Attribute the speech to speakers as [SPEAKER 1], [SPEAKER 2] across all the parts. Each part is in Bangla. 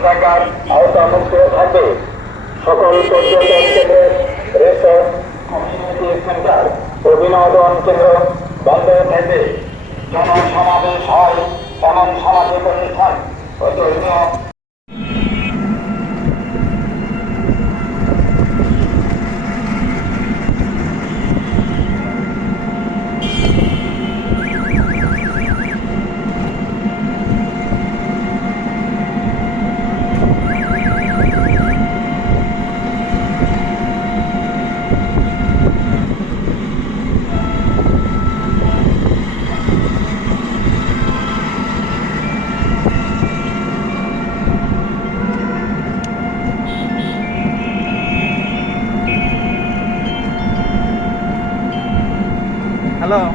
[SPEAKER 1] নিষেধাজ্ঞার আওতামুক্ত থাকবে। সকল পর্যটন কেন্দ্র রেসর্ট কমিউনিটি সেন্টার ও বিনোদন কেন্দ্র বন্ধ থাকবে। জনসমাবেশ হয় এমন সমাজে প্রতিষ্ঠান ও ধর্মীয়
[SPEAKER 2] হ্যালো।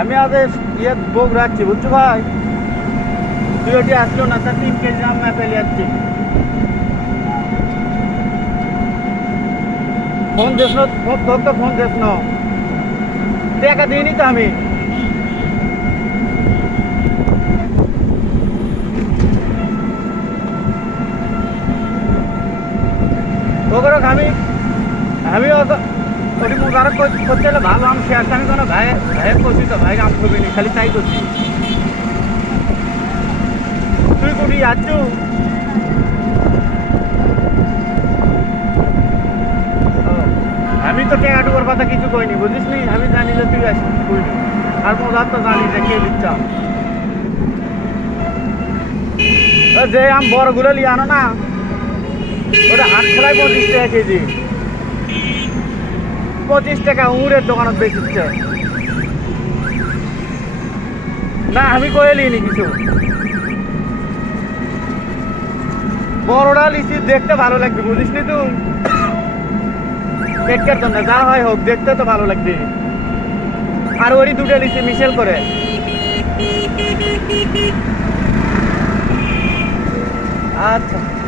[SPEAKER 2] আমি আজ ইয়ে বোক রাখছি, বুঝছ ভাই? তুই ওটি আসলো না তার তিন কেজি আম मैं পেলে যাচ্ছি ফোন দিস না, ফোন তোর তো ফোন দিস না। টাকা দিইনি তো আমি। ওগুলো আমি আমি ওটি মোবারক কর- করতে হলে ভালো আম শেয়ার আমি কোনো ভাই ভাইয়ের করছি তো, ভাই, আম করবি নি, খালি তাই করছি তুই কোটি যাচ্ছ আমি তো টাকা টুকার কথা কিছু কইনি বুঝিস নি আমি জানি যে তুই আসিস কইনি আর মোদার তো জানি যে কে লিখছা যে আম বড়গুলো লিয়ে আনো না, ওটা হাট খেলায় পঁচিশ টাকা কেজি পঁচিশ টাকা উড়ের দোকানত বেচিচ্ছে। না, আমি কয়ে লিনি কিছু। বড়টা লিচি দেখতে ভালো লাগবে, বুঝিস নি তুই? পেটকের জন্য, যা হয় হোক, দেখতে তো ভালো লাগবে। আর ওরই দুটো লিচি মিশেল করে। আচ্ছা।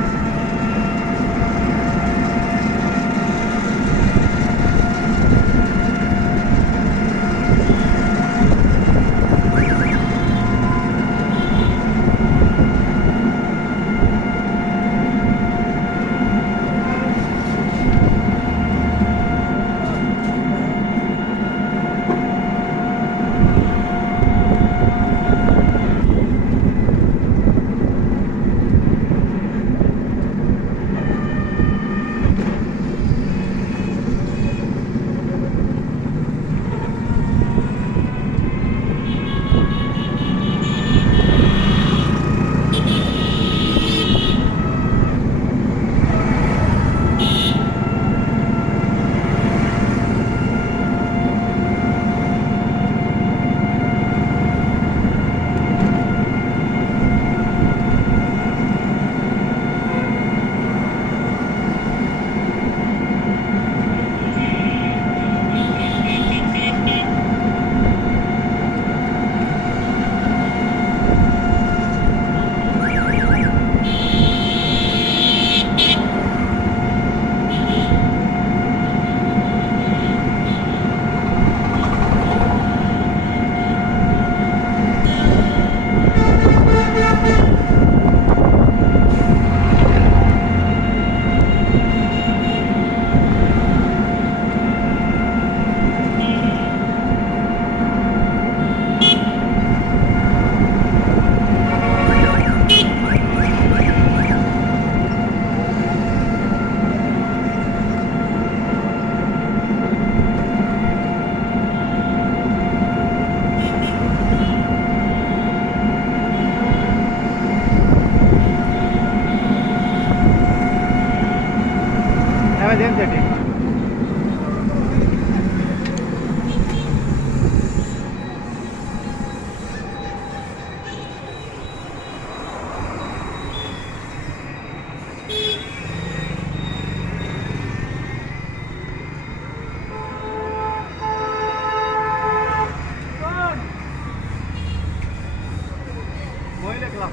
[SPEAKER 2] Mas entra aqui. Boyle Club.